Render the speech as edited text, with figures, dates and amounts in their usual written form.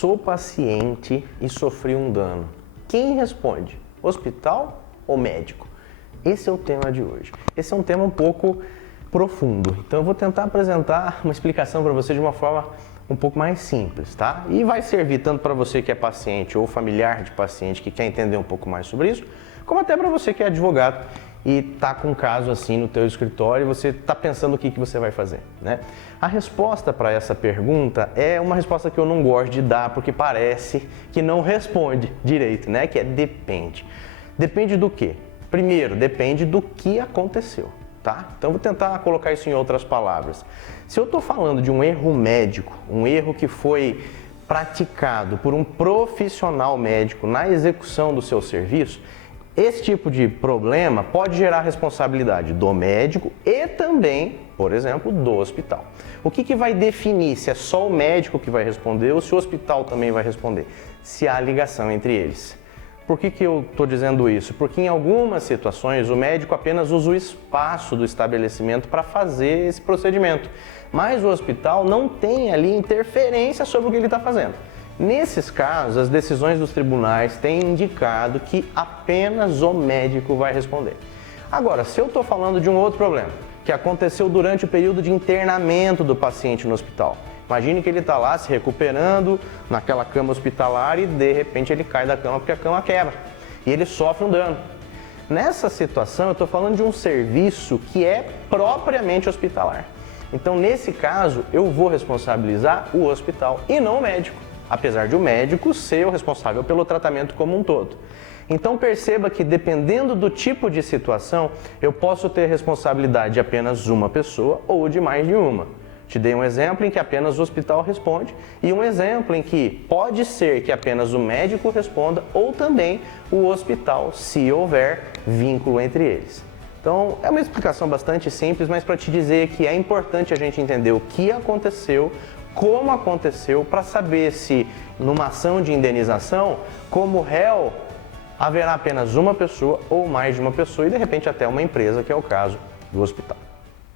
sou paciente e sofri um dano, quem responde? Hospital ou médico? Esse é o tema de hoje. Esse é um tema um pouco profundo, então eu vou tentar apresentar uma explicação para você de uma forma um pouco mais simples, tá? E vai servir tanto para você que é paciente ou familiar de paciente que quer entender um pouco mais sobre isso, como até para você que é advogado e tá com um caso assim no teu escritório e você está pensando o que você vai fazer, né? A resposta para essa pergunta é uma resposta que eu não gosto de dar porque parece que não responde direito, né? Que é depende. Depende do quê? Primeiro, depende do que aconteceu, tá? Então vou tentar colocar isso em outras palavras. Se eu estou falando de um erro médico, um erro que foi praticado por um profissional médico na execução do seu serviço, esse tipo de problema pode gerar responsabilidade do médico e também, por exemplo, do hospital. O que vai definir se é só o médico que vai responder ou se o hospital também vai responder? Se há ligação entre eles. Por que eu estou dizendo isso? Porque em algumas situações o médico apenas usa o espaço do estabelecimento para fazer esse procedimento, mas o hospital não tem ali interferência sobre o que ele está fazendo. Nesses casos, as decisões dos tribunais têm indicado que apenas o médico vai responder. Agora, se eu estou falando de um outro problema, que aconteceu durante o período de internamento do paciente no hospital. Imagine que ele está lá se recuperando naquela cama hospitalar e de repente ele cai da cama porque a cama quebra e ele sofre um dano. Nessa situação, eu estou falando de um serviço que é propriamente hospitalar. Então, nesse caso, eu vou responsabilizar o hospital e não o médico, apesar de o médico ser o responsável pelo tratamento como um todo. Então perceba que dependendo do tipo de situação, eu posso ter responsabilidade de apenas uma pessoa ou de mais de uma. Te dei um exemplo em que apenas o hospital responde e um exemplo em que pode ser que apenas o médico responda ou também o hospital, se houver vínculo entre eles. Então é uma explicação bastante simples, mas para te dizer que é importante a gente entender o que aconteceu, como aconteceu, para saber se numa ação de indenização, como réu, haverá apenas uma pessoa ou mais de uma pessoa e de repente até uma empresa, que é o caso do hospital.